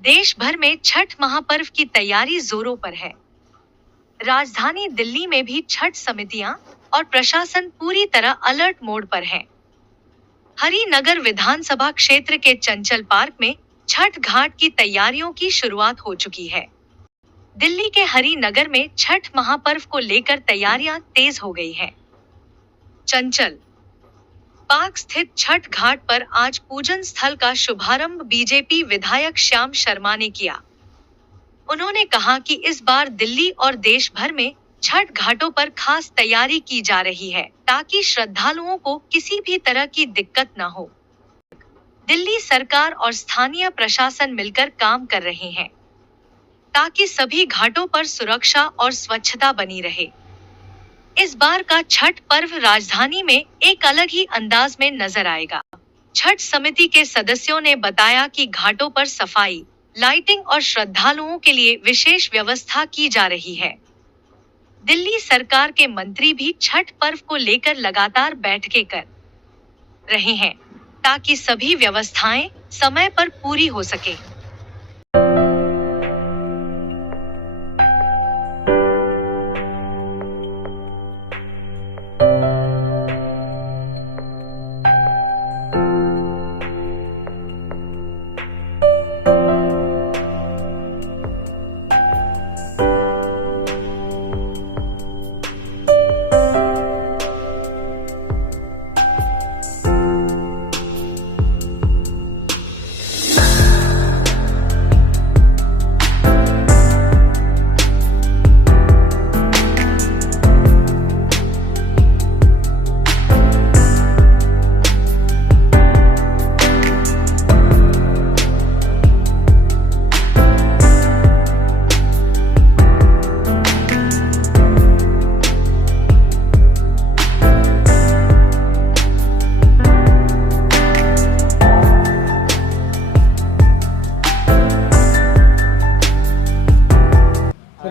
देश भर में छठ महापर्व की तैयारी जोरों पर है। राजधानी दिल्ली में भी छठ समितियां और प्रशासन पूरी तरह अलर्ट मोड पर है। हरिनगर विधानसभा क्षेत्र के चंचल पार्क में छठ घाट की तैयारियों की शुरुआत हो चुकी है। दिल्ली के हरिनगर में छठ महापर्व को लेकर तैयारियां तेज हो गई हैं। चंचल पार्क स्थित छठ घाट पर आज पूजन स्थल का शुभारंभ बीजेपी विधायक श्याम शर्मा ने किया। उन्होंने कहा कि इस बार दिल्ली और देश भर में छठ घाटों पर खास तैयारी की जा रही है ताकि श्रद्धालुओं को किसी भी तरह की दिक्कत न हो। दिल्ली सरकार और स्थानीय प्रशासन मिलकर काम कर रहे हैं ताकि सभी घाटों पर सुरक्षा और स्वच्छता बनी रहे। इस बार का छठ पर्व राजधानी में एक अलग ही अंदाज में नजर आएगा। छठ समिति के सदस्यों ने बताया कि घाटों पर सफाई, लाइटिंग और श्रद्धालुओं के लिए विशेष व्यवस्था की जा रही है। दिल्ली सरकार के मंत्री भी छठ पर्व को लेकर लगातार बैठकें कर रहे हैं ताकि सभी व्यवस्थाएं समय पर पूरी हो सके।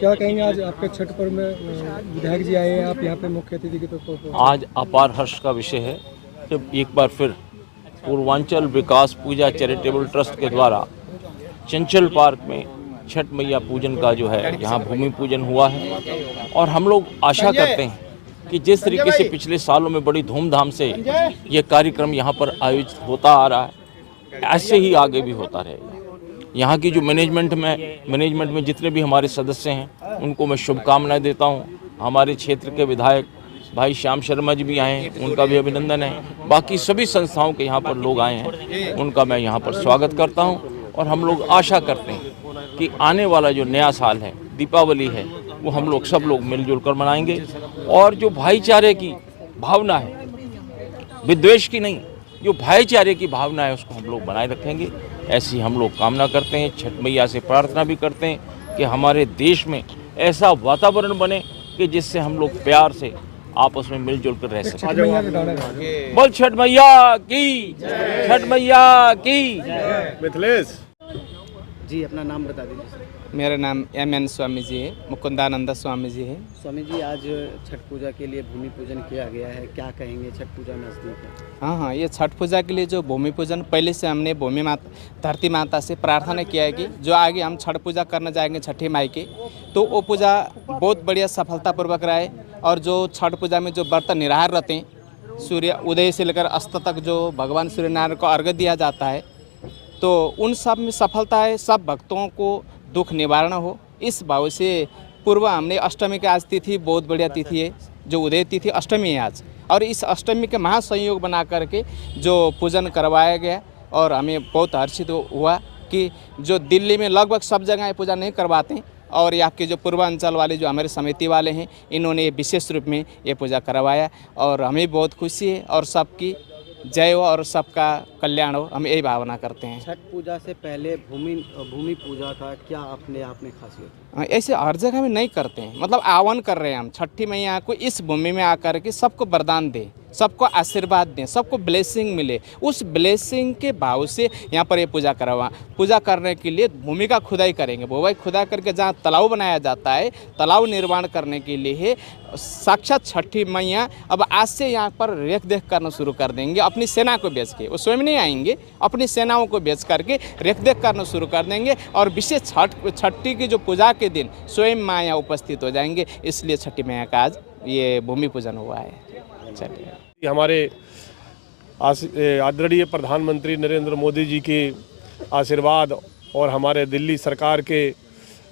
क्या कहेंगे आज आपके छठ पर्व में विधायक जी आए हैं, आप यहाँ पे मुख्य अतिथि के तौर पर? आज अपार हर्ष का विषय है कि एक बार फिर पूर्वांचल विकास पूजा चैरिटेबल ट्रस्ट के द्वारा चंचल पार्क में छठ मैया पूजन का जो है यहाँ भूमि पूजन हुआ है। और हम लोग आशा करते हैं कि जिस तरीके से पिछले सालों में बड़ी धूमधाम से ये कार्यक्रम यहाँ पर आयोजित होता आ रहा है, ऐसे ही आगे भी होता रहेगा। यहाँ की जो मैनेजमेंट में जितने भी हमारे सदस्य हैं उनको मैं शुभकामनाएं देता हूँ। हमारे क्षेत्र के विधायक भाई श्याम शर्मा जी भी आए हैं, उनका भी अभिनंदन है। बाकी सभी संस्थाओं के यहाँ पर लोग आए हैं, उनका मैं यहाँ पर स्वागत करता हूँ। और हम लोग आशा करते हैं कि आने वाला जो नया साल है, दीपावली है, वो हम लोग सब लोग मिलजुल कर मनाएंगे। और जो भाईचारे की भावना है, विद्वेष की नहीं, जो भाईचारे की भावना है उसको हम लोग बनाए रखेंगे, ऐसी हम लोग कामना करते हैं। छठ मैया से प्रार्थना भी करते हैं कि हमारे देश में ऐसा वातावरण बने कि जिससे हम लोग प्यार से आपस में मिलजुल कर रह सकें। बोल छठ मैया की, छठ मैया की। मिथिलेश जी, अपना नाम बता दीजिए। मेरा नाम M.N. स्वामी जी है, मुकुंदानंद स्वामी जी है। स्वामी जी, आज छठ पूजा के लिए भूमि पूजन किया गया है, क्या कहेंगे? छठ पूजा नज़दीक है। हाँ, ये छठ पूजा के लिए जो भूमि पूजन, पहले से हमने भूमि माता, धरती माता से प्रार्थना किया है कि जो आगे हम छठ पूजा करने जाएंगे छठी माई के, तो वो पूजा बहुत बढ़िया सफलतापूर्वक रहे। और जो छठ पूजा में जो व्रत निराहार रहते हैं, सूर्य उदय से लेकर अस्त तक जो भगवान सूर्य नारायण को अर्घ्य दिया जाता है, तो उन सब में सफलता है, सब भक्तों को दुख निवारण हो, इस भाव से पूर्व हमने अष्टमी की आज तिथि बहुत बढ़िया तिथि है, जो उदय तिथि अष्टमी है आज। और इस अष्टमी के महासंयोग बना करके जो पूजन करवाया गया, और हमें बहुत हर्षित हुआ कि जो दिल्ली में लगभग सब जगह ये पूजा नहीं करवाते हैं, और यहाँ के जो पूर्वांचल वाले जो हमारे समिति वाले हैं, इन्होंने विशेष रूप में ये पूजा करवाया, और हमें बहुत खुशी है। और सबकी जय हो और सबका कल्याण हो, हम यही भावना करते हैं। छठ पूजा से पहले भूमि पूजा का क्या अपने आप में खासियत है? ऐसे हर जगह में नहीं करते हैं, मतलब आह्वान कर रहे हैं हम छठी मैया को इस भूमि में आकर के सबको वरदान दे, सबको आशीर्वाद दें, सबको ब्लेसिंग मिले। उस ब्लेसिंग के भाव से यहाँ पर ये पूजा करने के लिए भूमि का खुदाई करेंगे। भूमि खुदा करके जहाँ तालाब बनाया जाता है, तालाब निर्माण करने के लिए साक्षात छठी मैया अब आज से यहाँ पर रेख देख करना शुरू कर देंगे। अपनी सेना को भेज के, वो स्वयं नहीं आएंगे, अपनी सेनाओं को भेज करके रेख देख करना शुरू कर देंगे। और विशेष छठी की जो पूजा के दिन स्वयं माँ यहाँ उपस्थित हो जाएंगे। इसलिए छठी मैया का आज ये भूमि पूजन हुआ है। चलिए, हमारे आदरणीय प्रधानमंत्री नरेंद्र मोदी जी के आशीर्वाद और हमारे दिल्ली सरकार के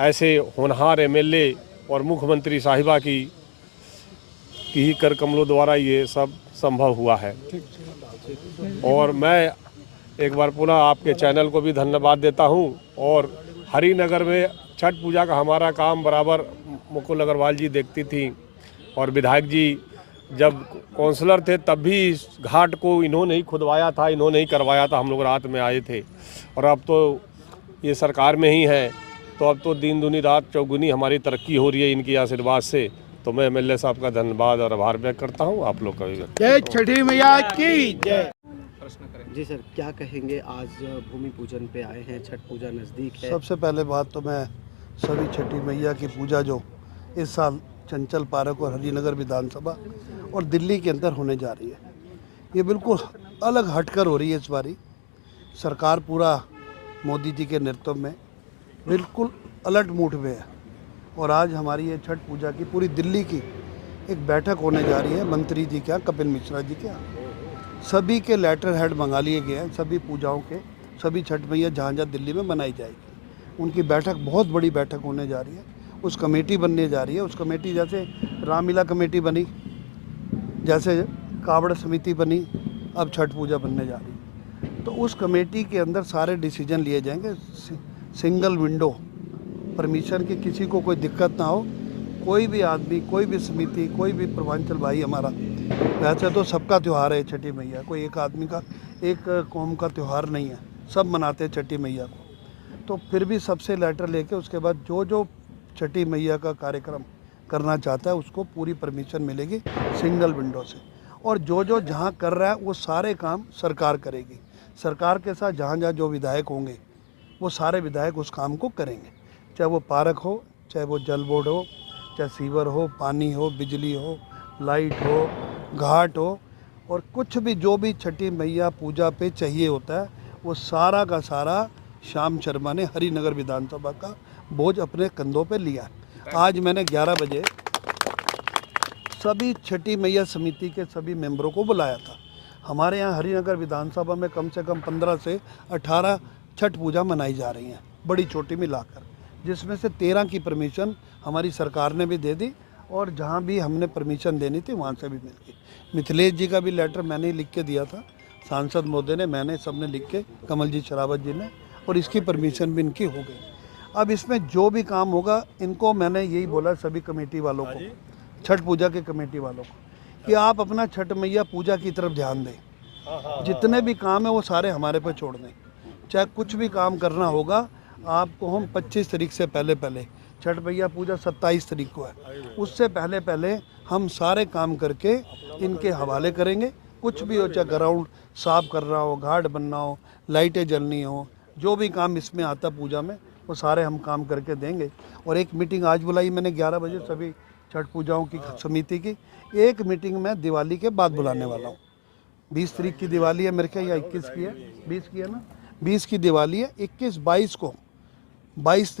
ऐसे होनहार एमएलए और मुख्यमंत्री साहिबा की ही कर कमलों द्वारा ये सब संभव हुआ है। और मैं एक बार पुनः आपके चैनल को भी धन्यवाद देता हूँ। और हरिनगर में छठ पूजा का हमारा काम बराबर मुकुल अग्रवाल जी देखती थी, और विधायक जी जब काउंसलर थे तब भी इस घाट को इन्होंने ही खुदवाया था, इन्होंने ही करवाया था। हम लोग रात में आए थे, और अब तो ये सरकार में ही है, तो अब तो दिन दुनी रात चौगुनी हमारी तरक्की हो रही है इनके आशीर्वाद से। तो मैं एमएलए साहब का धन्यवाद और आभार व्यक्त करता हूँ। आप लोग का भी जय छठी मैया की जय। जी सर, क्या कहेंगे? आज भूमि पूजन पे आए हैं, छठ पूजा नज़दीक है। सबसे पहले बात तो मैं सभी छठी मैया की पूजा जो इस साल चंचल पार्क और हरिनगर विधानसभा और दिल्ली के अंदर होने जा रही है, ये बिल्कुल अलग हटकर हो रही है। इस बारी सरकार पूरा मोदी जी के नेतृत्व में बिल्कुल अलर्ट मूड में है। और आज हमारी ये छठ पूजा की पूरी दिल्ली की एक बैठक होने जा रही है मंत्री जी के यहाँ, कपिल मिश्रा जी के यहाँ। सभी के लेटर हेड मंगा लिए गए हैं, सभी पूजाओं के, सभी छठ मैया जहाँ जहाँ दिल्ली में मनाई जाएगी उनकी बैठक, बहुत बड़ी बैठक होने जा रही है। उस कमेटी बनने जा रही है। उस कमेटी जैसे रामलीला कमेटी बनी, जैसे कावड़ समिति बनी, अब छठ पूजा बनने जा रही है। तो उस कमेटी के अंदर सारे डिसीजन लिए जाएंगे। सिंगल विंडो परमिशन की, किसी को कोई दिक्कत ना हो। कोई भी आदमी, कोई भी समिति, कोई भी पूर्वांचल भाई हमारा, वैसे तो सबका त्यौहार है छठी मैया, कोई एक आदमी का, एक कौम का त्यौहार नहीं है, सब मनाते हैं छठी मैया को। तो फिर भी सबसे लेटर लेके उसके बाद जो जो छठी मैया का कार्यक्रम करना चाहता है उसको पूरी परमिशन मिलेगी सिंगल विंडो से। और जो जो जहाँ कर रहा है वो सारे काम सरकार करेगी। सरकार के साथ जहाँ जहाँ जो विधायक होंगे वो सारे विधायक उस काम को करेंगे, चाहे वो पार्क हो, चाहे वो जल बोर्ड हो, चाहे सीवर हो, पानी हो, बिजली हो, लाइट हो, घाट हो, और कुछ भी जो भी छठी मैया पूजा पे चाहिए होता है वो सारा का सारा श्याम शर्मा ने हरिनगर विधानसभा का बोझ अपने कंधों पे लिया है। आज मैंने 11 बजे सभी छठी मैया समिति के सभी मेंबरों को बुलाया था। हमारे यहाँ हरिनगर विधानसभा में कम से कम 15 से 18 छठ पूजा मनाई जा रही हैं, बड़ी छोटी मिलाकर, जिसमें से 13 की परमिशन हमारी सरकार ने भी दे दी, और जहाँ भी हमने परमिशन देनी थी वहाँ से भी मिल गई। मिथिलेश जी का भी लेटर मैंने ही लिख के दिया था, सांसद महोदय ने, मैंने, सबने लिख के, कमल जी शरावत जी ने, और इसकी परमिशन भी इनकी हो गई। अब इसमें जो भी काम होगा इनको मैंने यही बोला सभी कमेटी वालों को, छठ पूजा के कमेटी वालों को, कि आप अपना छठ मैया पूजा की तरफ ध्यान दें। जितने भी काम है वो सारे हमारे पे छोड़ दें। चाहे कुछ भी काम करना होगा आपको, हम 25 तारीख से पहले छठ मैया पूजा 27 तारीख को है, उससे पहले हम सारे काम करके इनके हवाले करेंगे। कुछ भी हो, चाहे ग्राउंड साफ करना हो, घाट बनना हो, लाइटें जलनी हो, जो भी काम इसमें आता पूजा में वो सारे हम काम करके देंगे। और एक मीटिंग आज बुलाई मैंने 11 बजे सभी छठ पूजाओं की समिति की। एक मीटिंग मैं दिवाली के बाद बुलाने वाला हूँ। 20 तारीख की दिवाली है मेरे ख्याल, या 21 की है, 20 की है ना, 20 की दिवाली है। 21-22 को, 22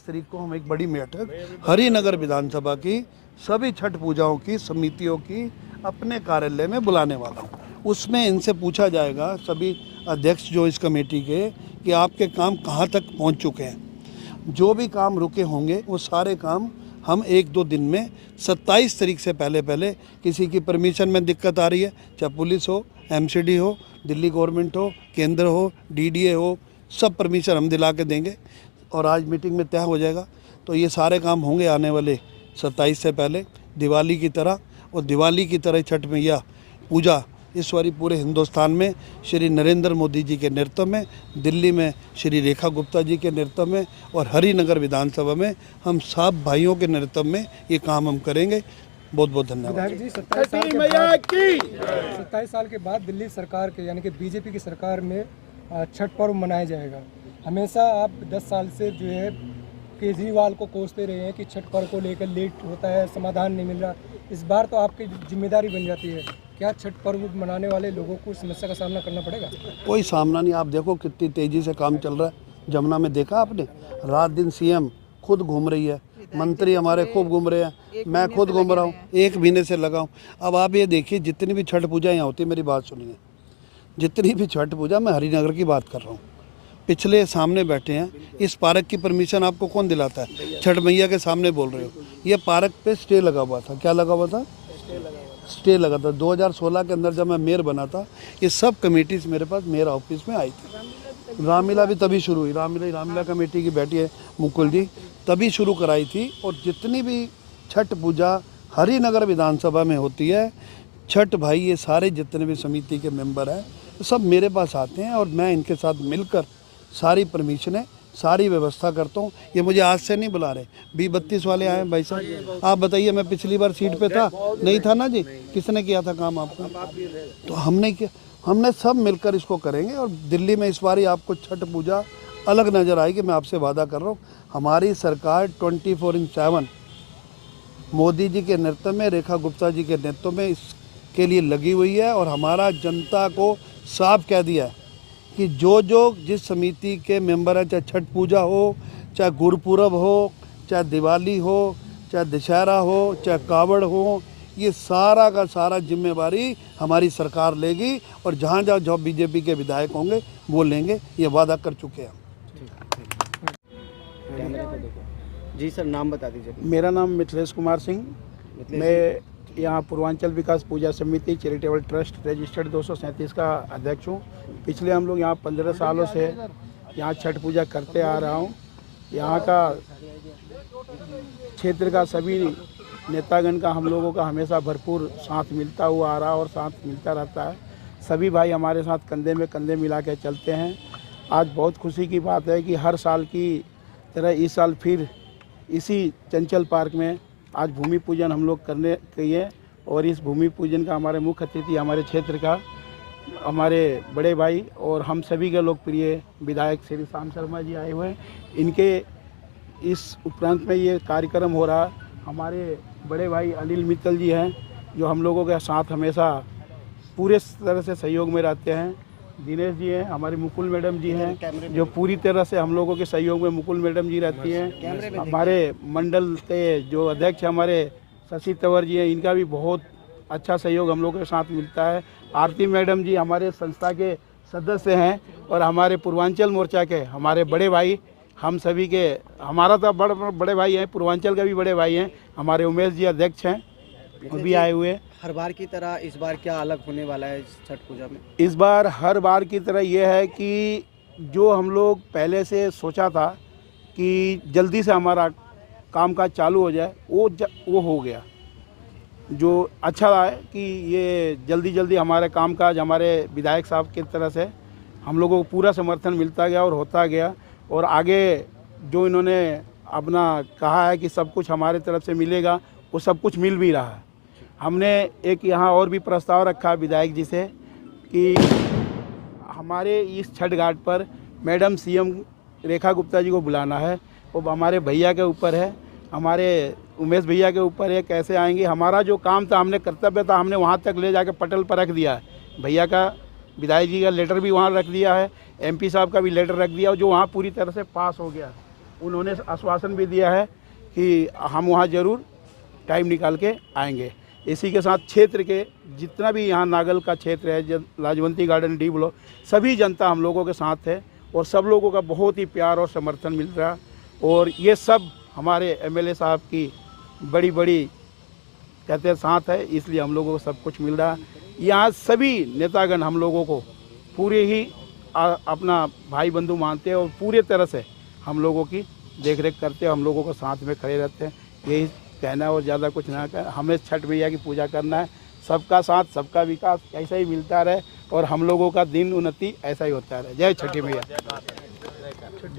तारीख को हम एक बड़ी बैठक हरिनगर विधानसभा की सभी छठ पूजाओं की समितियों की अपने कार्यालय में बुलाने वाला हूँ। उसमें इनसे पूछा जाएगा, सभी अध्यक्ष जो इस कमेटी के, कि आपके काम कहाँ तक पहुँच चुके हैं। जो भी काम रुके होंगे वो सारे काम हम 1-2 दिन में 27 तारीख से पहले किसी की परमिशन में दिक्कत आ रही है, चाहे पुलिस हो, एमसीडी हो, दिल्ली गवर्नमेंट हो, केंद्र हो, डीडीए हो, सब परमिशन हम दिला के देंगे। और आज मीटिंग में तय हो जाएगा। तो ये सारे काम होंगे आने वाले 27 से पहले दिवाली की तरह। और दिवाली की तरह छठ मैया पूजा इस बारी पूरे हिंदुस्तान में श्री नरेंद्र मोदी जी के नेतृत्व में, दिल्ली में श्री रेखा गुप्ता जी के नेतृत्व में, और हरिनगर विधानसभा में हम सब भाइयों के नेतृत्व में ये काम हम करेंगे। बहुत बहुत धन्यवाद। विधायक जी 27 साल के बाद दिल्ली सरकार के यानी कि बीजेपी की सरकार में छठ पर्व मनाया जाएगा। हमेशा आप 10 साल से जो है केजरीवाल को कोसते रहे हैं कि छठ पर्व को लेकर लेट होता है, समाधान नहीं मिल रहा। इस बार तो आपकी जिम्मेदारी बन जाती है, क्या छठ पर्व मनाने वाले लोगों को समस्या का सामना करना पड़ेगा? कोई सामना नहीं। आप देखो कितनी तेज़ी से काम चल रहा है। जमुना में देखा आपने, रात दिन सीएम खुद घूम रही है, मंत्री हमारे खूब घूम रहे हैं, मैं खुद घूम रहा हूँ, 1 महीने से लगा हूँ। अब आप ये देखिए, जितनी भी छठ पूजा यहाँ होती है, मेरी बात सुनिए, जितनी भी छठ पूजा, मैं हरिनगर की बात कर रहा हूँ, पिछले सामने बैठे हैं। इस पार्क की परमिशन आपको कौन दिलाता है? छठ मैया के सामने बोल रहे हो। ये पार्क पे स्टे लगा हुआ था। क्या लगा हुआ था? स्टे लगा था। 2016 के अंदर जब मैं मेयर बना था, ये सब कमेटीज मेरे पास मेयर ऑफिस में आई थी। रामलीला भी तभी शुरू हुई। रामलीला कमेटी की बैठी है मुकुल जी, तभी शुरू कराई थी। और जितनी भी छठ पूजा हरिनगर विधानसभा में होती है, छठ भाई ये सारे जितने भी समिति के मेंबर हैं, सब मेरे पास आते हैं और मैं इनके साथ मिलकर सारी परमिशनें, सारी व्यवस्था करता हूँ। ये मुझे आज से नहीं बुला रहे, B32 वाले आए भाई साहब। आप बताइए, मैं पिछली बार सीट पे था, नहीं था ना जी? किसने किया था काम आपको? तो हमने किया। हमने सब मिलकर इसको करेंगे। और दिल्ली में इस बार आपको छठ पूजा अलग नज़र आएगी, मैं आपसे वादा कर रहा हूँ। हमारी सरकार 24/7 मोदी जी के नेतृत्व में, रेखा गुप्ता जी के नेतृत्व में इसके लिए लगी हुई है। और हमारा जनता को साफ कह दिया है कि जो जिस समिति के मेंबर हैं, चाहे छठ पूजा हो, चाहे गुरुपुरब हो, चाहे दिवाली हो, चाहे दशहरा हो, चाहे कावड़ हो, ये सारा का सारा जिम्मेवारी हमारी सरकार लेगी। और जहाँ जहाँ जो बीजेपी के विधायक होंगे वो लेंगे, ये वादा कर चुके हैं। जी सर, नाम बता दीजिए। मेरा नाम मिथिलेश कुमार सिंह, मैं यहाँ पूर्वांचल विकास पूजा समिति चैरिटेबल ट्रस्ट रजिस्टर्ड 237 का अध्यक्ष हूँ। पिछले हम लोग यहाँ 15 सालों से यहाँ छठ पूजा करते आ रहा हूँ। यहाँ का क्षेत्र का सभी नेतागण का हम लोगों का हमेशा भरपूर साथ मिलता हुआ आ रहा और साथ मिलता रहता है। सभी भाई हमारे साथ कंधे में कंधे मिला के चलते हैं। आज बहुत खुशी की बात है कि हर साल की तरह इस साल फिर इसी चंचल पार्क में आज भूमि पूजन हम लोग करने किए। और इस भूमि पूजन का हमारे मुख्य अतिथि हमारे क्षेत्र का हमारे बड़े भाई और हम सभी के लोकप्रिय विधायक श्री श्याम शर्मा जी आए हुए हैं। इनके इस उपरांत में ये कार्यक्रम हो रहा। हमारे बड़े भाई अनिल मित्तल जी हैं, जो हम लोगों के साथ हमेशा पूरे तरह से सहयोग में रहते हैं। दिनेश जी हैं, हमारी मुकुल मैडम जी हैं, जो पूरी तरह से हम लोगों के सहयोग में मुकुल मैडम जी रहती हैं। हमारे मंडल के जो अध्यक्ष हमारे शशि तंवर जी हैं, इनका भी बहुत अच्छा सहयोग हम लोगों के साथ मिलता है। आरती मैडम जी हमारे संस्था के सदस्य हैं। और हमारे पूर्वांचल मोर्चा के हमारे बड़े भाई, हम सभी के, हमारा तो बड़े भाई हैं, पूर्वांचल का भी बड़े भाई हैं, हमारे उमेश जी अध्यक्ष हैं, वो भी आए हुए। हर बार की तरह इस बार क्या अलग होने वाला है छठ पूजा में? इस बार हर बार की तरह ये है कि जो हम लोग पहले से सोचा था कि जल्दी से हमारा काम काज चालू हो जाए, वो हो गया। जो अच्छा है कि ये जल्दी हमारे काम काज हमारे विधायक साहब की तरह से हम लोगों को पूरा समर्थन मिलता गया और होता गया। और आगे जो इन्होंने अपना कहा है कि सब कुछ हमारे तरफ से मिलेगा, वो सब कुछ मिल भी रहा है। हमने एक यहाँ और भी प्रस्ताव रखा विधायक जी से कि हमारे इस छठ घाट पर मैडम सीएम रेखा गुप्ता जी को बुलाना है। वो हमारे भैया के ऊपर है, हमारे उमेश भैया के ऊपर है, कैसे आएंगे। हमारा जो काम था, हमने कर्तव्य था, हमने वहाँ तक ले जाकर पटल पर रख दिया है। भैया का, विधायक जी का लेटर भी वहाँ रख दिया है, MP साहब का भी लेटर रख दिया, जो वहाँ पूरी तरह से पास हो गया। उन्होंने आश्वासन भी दिया है कि हम वहाँ ज़रूर टाइम निकाल के आएंगे। इसी के साथ क्षेत्र के जितना भी यहाँ नागल का क्षेत्र है, लाजवंती गार्डन, डी ब्लॉक, सभी जनता हम लोगों के साथ है और सब लोगों का बहुत ही प्यार और समर्थन मिल रहा है। और ये सब हमारे MLA साहब की बड़ी कहते हैं साथ है, इसलिए हम लोगों को सब कुछ मिल रहा है। यहाँ सभी नेतागण हम लोगों को पूरे ही अपना भाई बंधु मानते हैं और पूरे तरह से हम लोगों की देख रेख करते हैं, हम लोगों को साथ में खड़े रहते हैं। यही कहना और ज़्यादा कुछ ना कहना। हमें छठ मैया की पूजा करना है, सबका साथ, सबका विकास ऐसा ही मिलता रहे और हम लोगों का दिन उन्नति ऐसा ही होता रहे। जय छठी मैया,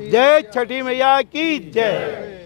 जय छठी मैया की जय।